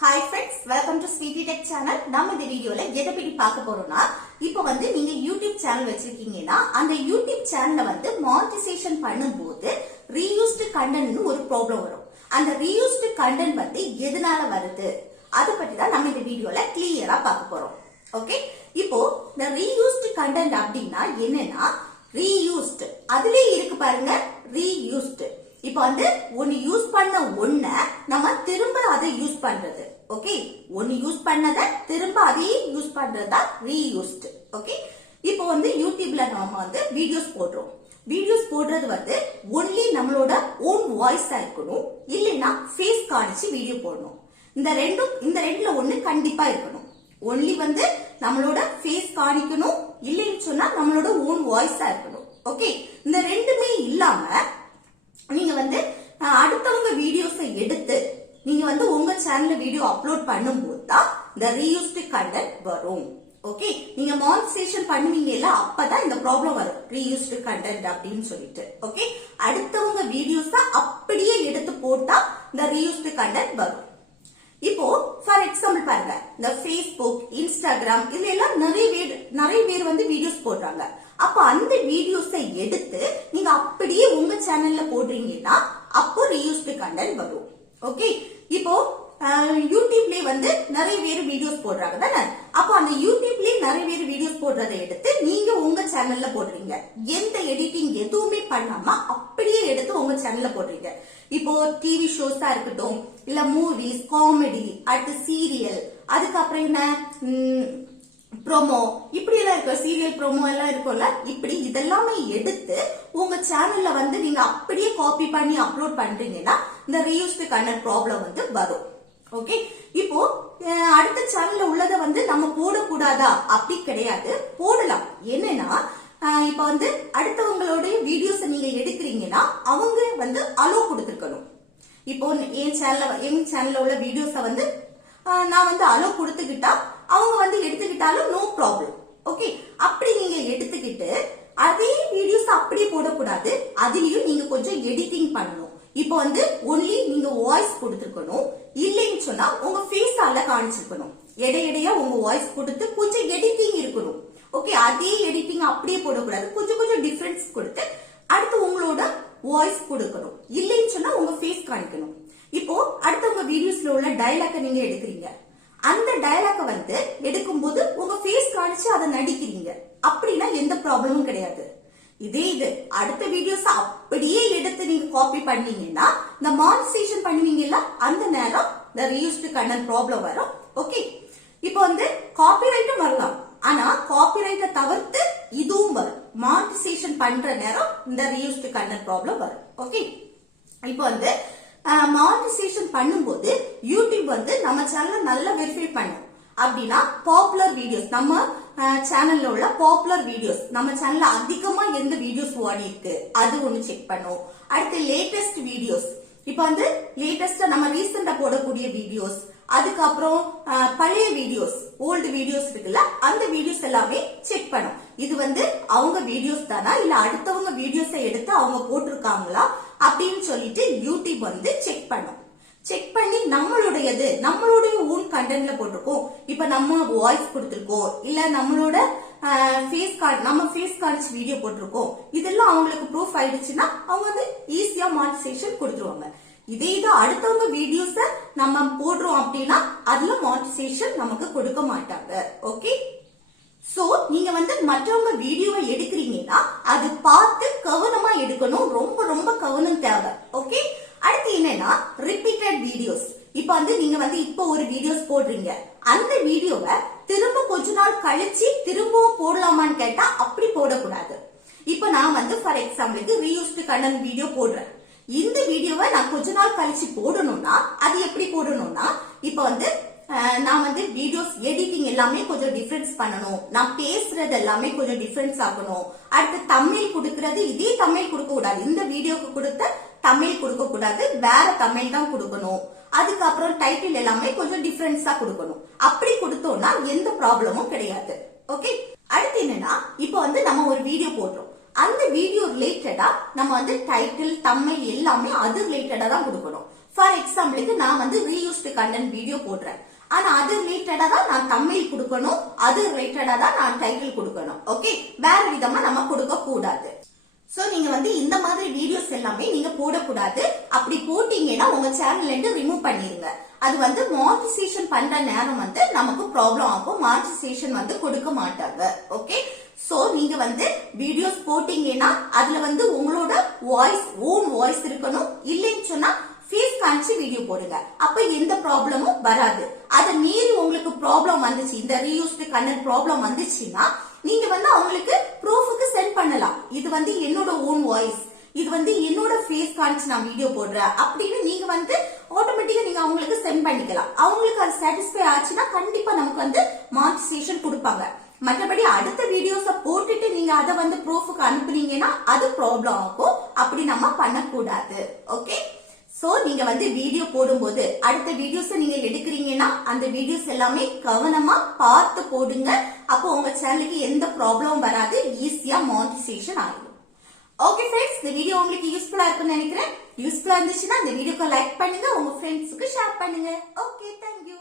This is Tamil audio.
Hi friends, welcome to Sweetie Tech channel. நம்ம இந்த வீடியோல எதை பத்தி பார்க்க போறோம்னா, இப்போ நீங்க YouTube சேனல் வச்சிருக்கீங்கன்னா அந்த YouTube சேனலை மானிட்டைசேஷன் பண்ணும்போது reused content ஒரு ப்ராப்ளம் வரும். அந்த reused content எதனால வருது அத பத்தி தான் நம்ம இந்த வீடியோல கிளியரா பார்க்க போறோம். ஓகே? இப்போ இந்த reused content அப்படினா என்னன்னா reused. அதிலே இருக்கு பாருங்க reused. இப்போ ஒன்னு யூஸ் பண்ண ஒண்ண நம்ம திரும்ப அதை யூஸ் பண்றது. ஓகே, ஒன்னு யூஸ் பண்ணத திரும்ப அதே யூஸ் பண்றதா ரீயூஸ்ட். ஓகே, இப்போ யூடியூப்ல நாம வீடியோஸ் போடுறோம். வீடியோஸ் போடுறது ஒன்லி நம்மளோட ஓன் வாய்ஸா இருக்கணும், இல்லைன்னா ஃபேஸ் காணிச்சு வீடியோ போடணும். இந்த ரெண்டுல ஒண்ணு கண்டிப்பா இருக்கணும். ஒன்லி நம்மளோட ஃபேஸ் காணிக்கணும், இல்லைன்னு சொன்னா நம்மளோட ஓன் வாய்ஸா இருக்கணும். ஓகே, இந்த ரெண்டுமே இல்லாம நீங்க அடுத்தவங்க வீடியோஸை எடுத்து நீங்க உங்க சேனல்ல வீடியோ அப்லோட் பண்ணும்போது தான் இந்த ரீயூஸ்ட் கண்டென்ட் வரும். ஓகே, நீங்க மானிட்டைசேஷன் பண்ணுவீங்கல்ல, அப்பதான் இந்த ப்ராப்ளம் வரும், ரீயூஸ்ட் கண்டென்ட் அப்படின்னு சொல்லிட்டு. ஓகே, அடுத்தவங்க வீடியோஸ அப்படியே எடுத்து போட்டா இந்த ரீயூஸ்ட் கண்டென்ட் வரும். இப்போ ஃபார் எக்ஸாம்பிள் பாருங்க, இந்த Facebook, Instagram இதுல எல்லாம் நிறைய பேர் வீடியோஸ் போடுறாங்க. அப்ப அந்த வீடியோஸை எடுத்து நீங்க அப்படியே உங்க சேனல்ல போடுறீங்கன்னா அப்போ ரீயூஸ்ட் கண்டென்ட் வரும். ஓகே, இப்போ யூடியூப்லயே நிறைய பேர் வீடியோஸ் போடுறாங்க தானே, அப்போ அந்த யூடியூப்லயே நிறைய பேர் வீடியோஸ் போடுறதை எடுத்து நீங்க உங்க சேனல்ல போடுறீங்க. எந்த எடிட்டிங் எதுவுமே பண்ணாம அப்படியே எடுத்து உங்க சேனல்ல போடுறீங்க. இப்போ டிவி ஷோஸா இருக்கட்டும், இல்ல மூவிஸ், காமெடி, அடுத்து சீரியல், அதுக்கப்புறம் என்ன ப்ரோமோ, இப்படி எல்லாம் இருக்கு, சீரியல் ப்ரோமோ எல்லாம் இருக்கும்ல, இப்படி இதெல்லாமே எடுத்து உங்க சேனல்ல நீங்க அப்படியே காப்பி பண்ணி அப்லோட் பண்றீங்கன்னா இந்த ரீயூஸ்ட் கண்டென்ட் ப்ராப்ளம் வரும். ஓகே, இப்போ அடுத்த சேனல்ல உள்ளத நம்ம போடக்கூடாதா அப்படி கிடையாது, போடலாம். என்னன்னா இப்ப அடுத்தவங்களோட வீடியோஸ் நீங்க எடுக்கிறீங்கன்னா அவங்க அலோ கொடுத்திருக்கணும். இப்போ என் சேனல்ல உள்ள வீடியோஸ நான் அலோ கொடுத்துக்கிட்டா அவங்க எடுத்துக்கிட்டாலும் நோ ப்ராப்ளம். ஓகே, அப்படி நீங்க எடுத்துக்கிட்டு அதே வீடியோஸ் அப்படியே போடக்கூடாது, அதுலயும் நீங்க கொஞ்சம் எடிட்டிங் பண்ணணும். இப்போ ஒன்லி நீங்க வாய்ஸ் கொடுத்திருக்கணும், இல்லைன்னு சொன்னா உங்க ஃபேஸால காணிச்சிருக்கணும். இடையிடையா உங்க வாய்ஸ் கொடுத்து கொஞ்சம் எடிட்டிங் இருக்கணும். ஓகே, அதே எடிட்டிங் அப்படியே போடக்கூடாது, கொஞ்சம் டிஃபரன்ஸ் கொடுத்து அடுத்து உங்களோட வாய்ஸ் கொடுக்கணும், இல்லைன்னு சொன்னா உங்க ஃபேஸ் காணிக்கணும். இப்போ அடுத்தவங்க வீடியோஸ்ல உள்ள டயலாக நீங்க எடுக்கிறீங்க, அந்த டயலாக எடுக்கும் போது உங்க ஃபேஸ் காணிச்சு அதை நடிக்கிறீங்க அப்படின்னா எந்த ப்ராப்ளமும் கிடையாது. இது அடுத்த வீடியோஸ் அப்படியே எடுத்து நீங்க காப்பி பண்ணீங்கன்னா இந்த மானிட்டைசேஷன் பண்ணுவீங்கல்ல, அந்த நேரம் இந்த ரீயூஸ்ட் கண்டென்ட் ப்ராப்ளம் வரும். ஓகே, இப்போ காப்பிரைட்டும் வரலாம், ஆனா காப்பிரைட்டை தவிர்த்து இதுவும் வரும். மானிட்டைசேஷன் பண்ற நேரம் இந்த ரீயூஸ்ட் கண்டென்ட் ப்ராப்ளம் வரும். ஓகே, இப்போ மானிட்டைசேஷன் பண்ணும்போது யூடியூப் நம்ம சேனலை நல்லா வெரிஃபை பண்ணும். அப்படின்னா பாப்புலர் வீடியோஸ், நம்ம சேனல்ல உள்ள பாப்புலர் வீடியோஸ், நம்ம சேனல்ல அதிகமா எந்த வீடியோஸ் ஓடி இருக்கு அது ஒண்ணு செக் பண்ணும். அடுத்து லேட்டஸ்ட் வீடியோஸ், இப்ப லேட்டஸ்டா நம்ம ரீசெண்டா போடக்கூடிய வீடியோஸ், அதுக்கப்புறம் பழைய வீடியோஸ், ஓல்டு வீடியோஸ் இருக்குல்ல, அந்த வீடியோஸ் எல்லாமே செக் பண்ணும். இது அவங்க வீடியோஸ் தானா இல்ல அடுத்தவங்க வீடியோஸை எடுத்து அவங்க போட்டிருக்காங்களா அப்படின்னு சொல்லிட்டு யூடியூப் செக் பண்ணும். செக் பண்ணி நம்மளுடைய ஓன் கண்டென்ட்ல போட்டிருக்கோம், இப்ப நம்ம வாய்ஸ் கொடுத்திருக்கோம், இல்ல நம்மளோட நம்ம ஃபேஸ் காணிச்சு வீடியோ போட்டிருக்கோம், இதெல்லாம் அவங்களுக்கு ப்ரூஃப் ஆயிடுச்சுன்னா அவங்க ஈஸியா மானிட்டைசேஷன் கொடுத்துருவாங்க. இதே அடுத்தவங்க வீடியோஸ நம்ம போடுறோம் அப்படின்னா அதுல மானிட்டைசேஷன் நமக்கு கொடுக்க மாட்டாங்க. ஓகே, சோ நீங்க மற்றவங்க வீடியோவை எடுக்கிறீங்கன்னா அது பார்த்து கவனமா எடுக்கணும், ரொம்ப கவனம் தேவை. ஓகே, அடுத்து என்னன்னா ரிப்பீட்டட் வீடியோஸ். இப்ப நீங்க இப்ப ஒரு வீடியோஸ் போடுறீங்க, அந்த வீடியோவை திரும்ப கொஞ்ச நாள் கழிச்சு திரும்பவும் போடலாமான்னு கேட்டா அப்படி போடக்கூடாது. இப்ப நான் ஃபார் எக்ஸாம்பிளுக்கு ரீயூஸ்ட் கண்டென்ட் வீடியோ போடுறேன், இந்த வீடியோவை நான் கொஞ்ச நாள் கழிச்சு போடணும்னா அது எப்படி போடணும்னா, இப்ப நான் வீடியோஸ் எடிட்டிங் எல்லாமே கொஞ்சம் டிஃபரன்ஸ் பண்ணணும், நான் பேசுறது எல்லாமே கொஞ்சம் டிஃபரன்ஸ் ஆகணும். அடுத்து தமிழ் கொடுக்கறது இதே தமிழ் கொடுக்க கூடாது, இந்த வீடியோக்கு கொடுத்த தமிழ் கொடுக்க கூடாது, வேற தமிழ் தான் கொடுக்கணும். அதுக்கப்புறம் டைட்டில் எல்லாமே கொஞ்சம் டிஃபரன்ஸா கொடுக்கணும். அப்படி கொடுத்தோம்னா எந்த ப்ராப்ளமும் கிடையாது. ஓகே, அடுத்து என்னன்னா இப்போ நம்ம ஒரு வீடியோ போடுறோம், அந்த வீடியோ ரிலேட்டடா நம்ம டைட்டில் தமிழ் எல்லாமே அது ரிலேட்டடா தான் கொடுக்கணும். ஃபார் எக்ஸாம்பிளுக்கு நான் வந்து ரீயூஸ்டு கண்டென்ட் வீடியோ போடுறேன், ஆனா அது ரிலேட்டடா தான் நான் தமிழ் கொடுக்கணும், அது ரிலேட்டடா தான் நான் டைட்டில் கொடுக்கணும். ஓகே, வேற விதமா நம்ம கொடுக்க கூடாது. சோ நீங்க வந்து இந்த மாதிரி வீடியோஸ் எல்லாமே நீங்க போடக்கூடாது. அப்படி போட்டீங்கன்னா உங்க சேனல்ல இருந்து ரிமூவ் பண்ணிருங்க. அது வந்து மானிட்டைசேஷன் பண்ற நேரம் வந்து நமக்கு ப்ராப்ளம் ஆகும், மானிட்டைசேஷன் வந்து கொடுக்க மாட்டாங்க. ஓகே, சோ நீங்க வந்து வீடியோஸ் போட்டீங்கன்னா அதுல வந்து உங்களோட ஓன் வாய்ஸ் இருக்கணும். இல்லைன்னு சொன்னா ஃபேஸ் காமிச்சு வீடியோ போடுங்க, அப்ப எந்த ப்ராப்ளமும் வராது. அதை மீறி உங்களுக்கு ப்ராப்ளம் வந்துச்சு, இந்த ரீயூஸ்டு கண்டென்ட் ப்ராப்ளம் வந்துச்சுன்னா நீங்க வந்து அவங்களுக்கு ப்ரூஃபுக்கு சென்ட் பண்ணலாம். இது வந்து என்னோட ஓன் வாய்ஸ், இது வந்து என்னோட ஃபேஸ் காமிச்சு நான் வீடியோ போடுறேன் அப்படின்னு நீங்க வந்து ஆட்டோமேட்டிக்கா நீங்க அவங்களுக்கு சென்ட் பண்ணிக்கலாம். அவங்களுக்கு அது சாட்டிஸ்ஃபை ஆச்சுன்னா கண்டிப்பா நமக்கு வந்து மானிட்டைசேஷன் கொடுப்பாங்க. மற்றபடி அடுத்த வீடியோஸ போட்டுட்டு நீங்க அதை வந்து ப்ரூஃபுக்கு அனுப்புனீங்கன்னா அது ப்ராப்ளம் ஆகும். அப்படி நம்ம பண்ணக்கூடாது. ஓகே, சோ நீங்க வந்து வீடியோ போடும்போது அடுத்த வீடியோஸ் நீங்க எடுக்கிறீங்கன்னா அந்த வீடியோஸ் எல்லாமே கவனமா பார்த்து போடுங்க. அப்போ உங்க சேனலுக்கு எந்த ப்ராப்ளம் வராது, ஈஸியா மானிட்டைசேஷன் ஆகும். ஓகே ஃப்ரெண்ட்ஸ், இந்த வீடியோ உங்களுக்கு யூஸ்ஃபுல்லா இருக்கும்னு நினைக்கிறேன். யூஸ்ஃபுல்லா இருந்துச்சுன்னா இந்த வீடியோக்கு லைக் பண்ணுங்க, உங்க ஃப்ரெண்ட்ஸுக்கு ஷேர் பண்ணுங்க. Okay, thank you.